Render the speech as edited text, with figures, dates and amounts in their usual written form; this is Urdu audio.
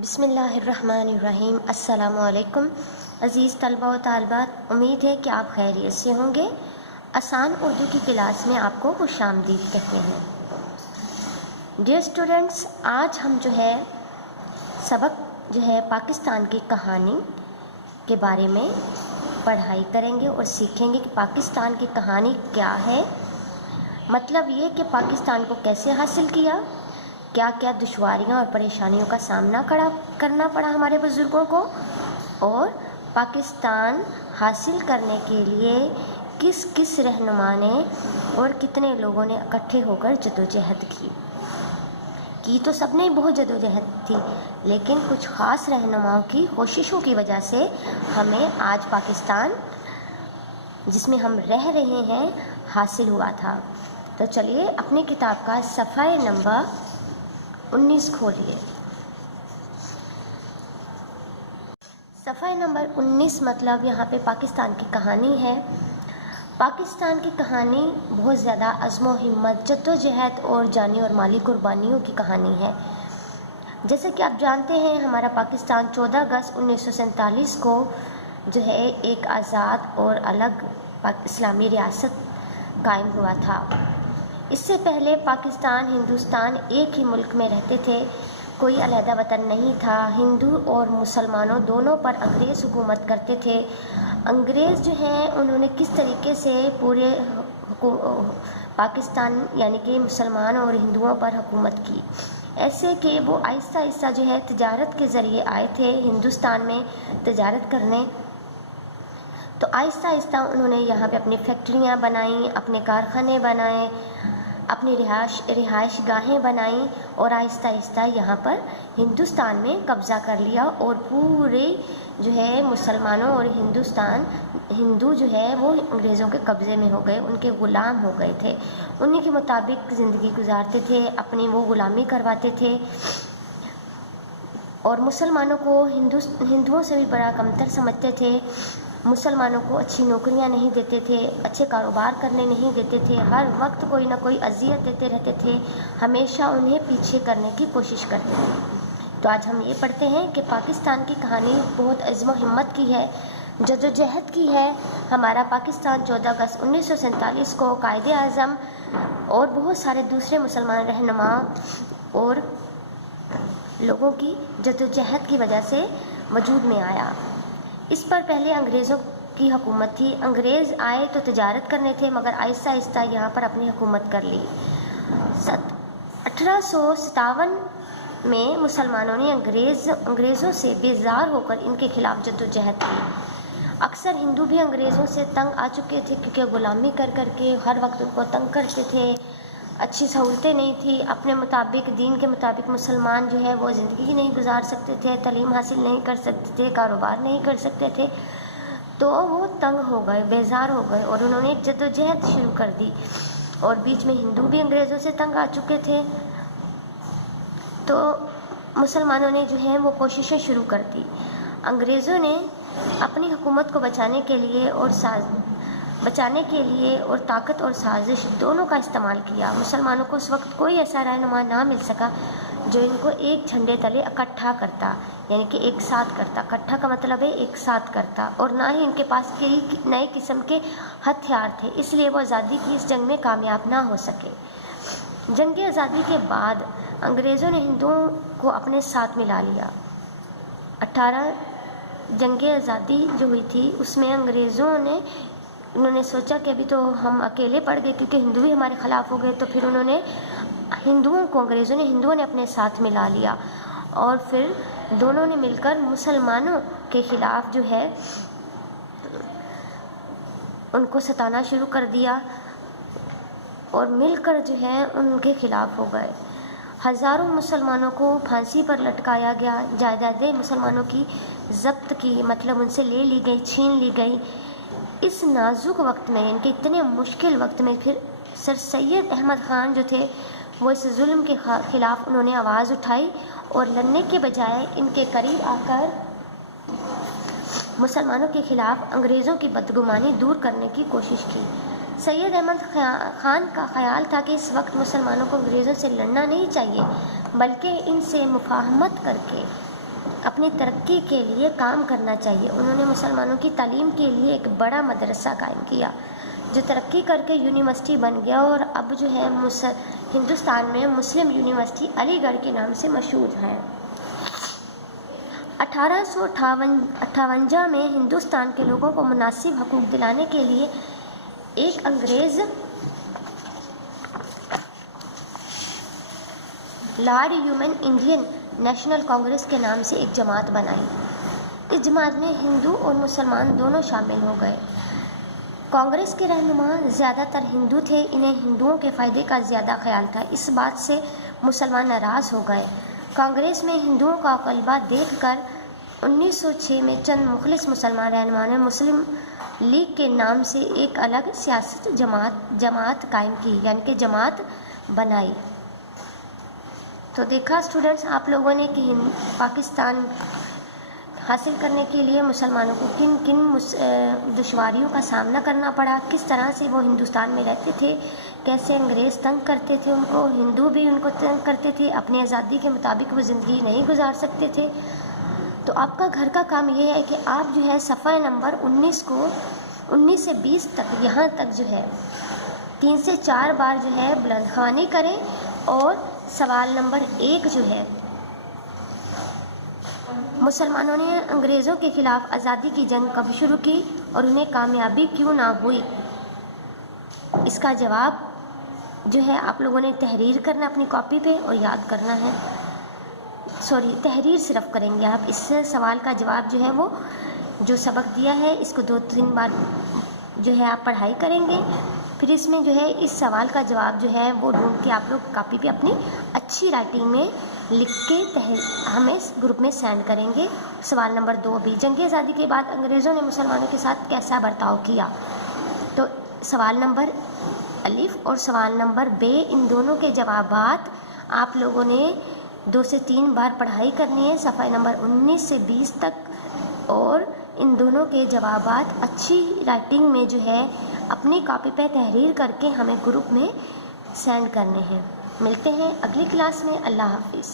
بسم اللہ الرحمن الرحیم۔ السلام علیکم عزیز طلبہ و طالبات، امید ہے کہ آپ خیریت سے ہوں گے۔ آسان اردو کی کلاس میں آپ کو خوش آمدید کہتے ہیں۔ ڈیئر اسٹوڈنٹس، آج ہم سبق پاکستان کی کہانی کے بارے میں پڑھائی کریں گے اور سیکھیں گے کہ پاکستان کی کہانی کیا ہے، مطلب یہ کہ پاکستان کو کیسے حاصل کیا، کیا کیا دشواریاں اور پریشانیوں کا سامنا کرنا پڑا ہمارے بزرگوں کو، اور پاکستان حاصل کرنے کے لیے کس کس رہنما نے اور کتنے لوگوں نے اکٹھے ہو کر جدوجہد کی تو سب نے بہت جدوجہد تھی، لیکن کچھ خاص رہنماؤں کی کوششوں کی وجہ سے ہمیں آج پاکستان جس میں ہم رہ رہے ہیں حاصل ہوا تھا۔ تو چلیے اپنی کتاب کا صفحہ نمبر 19 کھولیے۔ صفحہ نمبر 19 مطلب یہاں پہ پاکستان کی کہانی ہے۔ پاکستان کی کہانی بہت زیادہ عزم و ہمت، جدوجہد اور جانی اور مالی قربانیوں کی کہانی ہے۔ جیسے کہ آپ جانتے ہیں، ہمارا پاکستان 14 اگست 1947 کو ایک آزاد اور الگ اسلامی ریاست قائم ہوا تھا۔ اس سے پہلے پاکستان، ہندوستان ایک ہی ملک میں رہتے تھے، کوئی علیحدہ وطن نہیں تھا۔ ہندو اور مسلمانوں دونوں پر انگریز حکومت کرتے تھے۔ انگریز انہوں نے کس طریقے سے پورے پاکستان یعنی کہ مسلمانوں اور ہندوؤں پر حکومت کی، ایسے کہ وہ آہستہ آہستہ تجارت کے ذریعے آئے تھے ہندوستان میں تجارت کرنے۔ تو آہستہ آہستہ انہوں نے یہاں پہ اپنی فیکٹریاں بنائیں، اپنے کارخانے بنائے، اپنی رہائش گاہیں بنائیں، اور آہستہ آہستہ یہاں پر ہندوستان میں قبضہ کر لیا، اور پورے مسلمانوں اور ہندو وہ انگریزوں کے قبضے میں ہو گئے، ان کے غلام ہو گئے تھے، انہی کے مطابق زندگی گزارتے تھے، اپنی وہ غلامی کرواتے تھے، اور مسلمانوں کو ہندوؤں سے بھی بڑا کمتر سمجھتے تھے۔ مسلمانوں کو اچھی نوکریاں نہیں دیتے تھے، اچھے کاروبار کرنے نہیں دیتے تھے، ہر وقت کوئی نہ کوئی اذیت دیتے رہتے تھے، ہمیشہ انہیں پیچھے کرنے کی کوشش کرتے تھے۔ تو آج ہم یہ پڑھتے ہیں کہ پاکستان کی کہانی بہت عزم و ہمت کی ہے، جدوجہد کی ہے۔ ہمارا پاکستان 14 اگست 1947 کو قائد اعظم اور بہت سارے دوسرے مسلمان رہنما اور لوگوں کی جدوجہد کی وجہ سے وجود میں آیا۔ اس پر پہلے انگریزوں کی حکومت تھی۔ انگریز آئے تو تجارت کرنے تھے، مگر آہستہ آہستہ یہاں پر اپنی حکومت کر لی۔ 1857 میں مسلمانوں نے انگریزوں سے بیزار ہو کر ان کے خلاف جدوجہد کی۔ اکثر ہندو بھی انگریزوں سے تنگ آ چکے تھے، کیونکہ غلامی کر کر کے ہر وقت ان کو تنگ کرتے تھے، اچھی سہولتیں نہیں تھی، اپنے مطابق دین کے مطابق مسلمان وہ زندگی نہیں گزار سکتے تھے، تعلیم حاصل نہیں کر سکتے تھے، کاروبار نہیں کر سکتے تھے، تو وہ تنگ ہو گئے، بیزار ہو گئے، اور انہوں نے ایک جدوجہد شروع کر دی، اور بیچ میں ہندو بھی انگریزوں سے تنگ آ چکے تھے، تو مسلمانوں نے وہ کوششیں شروع کر دی۔ انگریزوں نے اپنی حکومت کو بچانے کے لیے اور طاقت اور سازش دونوں کا استعمال کیا۔ مسلمانوں کو اس وقت کوئی ایسا رہنما نہ مل سکا جو ان کو ایک جھنڈے تلے اکٹھا کرتا، یعنی کہ ایک ساتھ کرتا۔ اکٹھا کا مطلب ہے ایک ساتھ کرتا، اور نہ ہی ان کے پاس کئی نئے قسم کے ہتھیار تھے، اس لیے وہ آزادی کی اس جنگ میں کامیاب نہ ہو سکے۔ جنگ آزادی کے بعد انگریزوں نے ہندوؤں کو اپنے ساتھ ملا لیا۔ 18 جنگ آزادی ہوئی تھی، اس میں انہوں نے سوچا کہ ابھی تو ہم اکیلے پڑ گئے، کیونکہ ہندو بھی ہمارے خلاف ہو گئے، تو پھر انگریزوں نے اپنے ساتھ ملا لیا، اور پھر دونوں نے مل کر مسلمانوں کے خلاف ان کو ستانا شروع کر دیا، اور مل کر ان کے خلاف ہو گئے۔ ہزاروں مسلمانوں کو پھانسی پر لٹکایا گیا، جائیدادیں مسلمانوں کی ضبط کی، مطلب ان سے لے لی گئی، چھین لی گئی۔ اس نازک وقت میں، ان کے اتنے مشکل وقت میں، پھر سر سید احمد خان تھے، وہ اس ظلم کے خلاف انہوں نے آواز اٹھائی، اور لڑنے کے بجائے ان کے قریب آ کر مسلمانوں کے خلاف انگریزوں کی بدگمانی دور کرنے کی کوشش کی۔ سید احمد خان کا خیال تھا کہ اس وقت مسلمانوں کو انگریزوں سے لڑنا نہیں چاہیے، بلکہ ان سے مفاہمت کر کے اپنی ترقی کے لیے کام کرنا چاہیے۔ انہوں نے مسلمانوں کی تعلیم کے لیے ایک بڑا مدرسہ قائم کیا جو ترقی کر کے یونیورسٹی بن گیا، اور اب جو ہے ہندوستان میں مسلم یونیورسٹی علی گڑھ کے نام سے مشہور ہے۔ 1858 میں ہندوستان کے لوگوں کو مناسب حقوق دلانے کے لیے ایک انگریز lord human Indian national Congress کے نام سے ایک جماعت بنائی۔ اس جماعت میں ہندو اور مسلمان دونوں شامل ہو گئے۔ کانگریس کے رہنما زیادہ تر ہندو تھے، انہیں ہندوؤں کے فائدے کا زیادہ خیال تھا، اس بات سے مسلمان ناراض ہو گئے۔ کانگریس میں ہندوؤں کا غلبہ دیکھ کر 1906 میں چند مخلص مسلمان رہنماؤں نے مسلم لیگ کے نام سے ایک الگ سیاسی جماعت قائم کی، یعنی کہ جماعت بنائی۔ تو دیکھا اسٹوڈنٹس آپ لوگوں نے کہ پاکستان حاصل کرنے کے لیے مسلمانوں کو کن کن دشواریوں کا سامنا کرنا پڑا، کس طرح سے وہ ہندوستان میں رہتے تھے، کیسے انگریز تنگ کرتے تھے ان کو، ہندو بھی ان کو تنگ کرتے تھے، اپنی آزادی کے مطابق وہ زندگی نہیں گزار سکتے تھے۔ تو آپ کا گھر کا کام یہ ہے کہ آپ جو ہے صفحہ نمبر 19 سے 20 تک، یہاں تک جو ہے 3 سے 4 بار جو ہے بلند خوانی کریں، اور سوال نمبر 1 جو ہے مسلمانوں نے انگریزوں کے خلاف آزادی کی جنگ کب شروع کی اور انہیں کامیابی کیوں نہ ہوئی، اس کا جواب جو ہے آپ لوگوں نے تحریر کرنا اپنی کاپی پہ اور یاد کرنا ہے۔ تحریر صرف کریں گے آپ، اس سوال کا جواب جو ہے وہ جو سبق دیا ہے اس کو 2-3 بار جو ہے آپ پڑھائی کریں گے، پھر اس میں جو ہے اس سوال کا جواب جو ہے وہ ڈھونڈ کے آپ لوگ کاپی پہ اپنی اچھی رائٹنگ میں لکھ کے ہمیں گروپ میں سینڈ کریں گے۔ سوال نمبر 2 بھی، جنگ آزادی کے بعد انگریزوں نے مسلمانوں کے ساتھ کیسا برتاؤ کیا، تو سوال نمبر الف اور سوال نمبر ب ان دونوں کے جوابات آپ لوگوں نے 2 سے 3 بار پڑھائی کرنی ہے صفحہ نمبر 19 سے 20 تک، اور ان دونوں کے جوابات اچھی رائٹنگ میں جو ہے اپنی کاپی پہ تحریر کر کے ہمیں گروپ میں سینڈ کرنے ہیں۔ ملتے ہیں اگلی کلاس میں، اللہ حافظ۔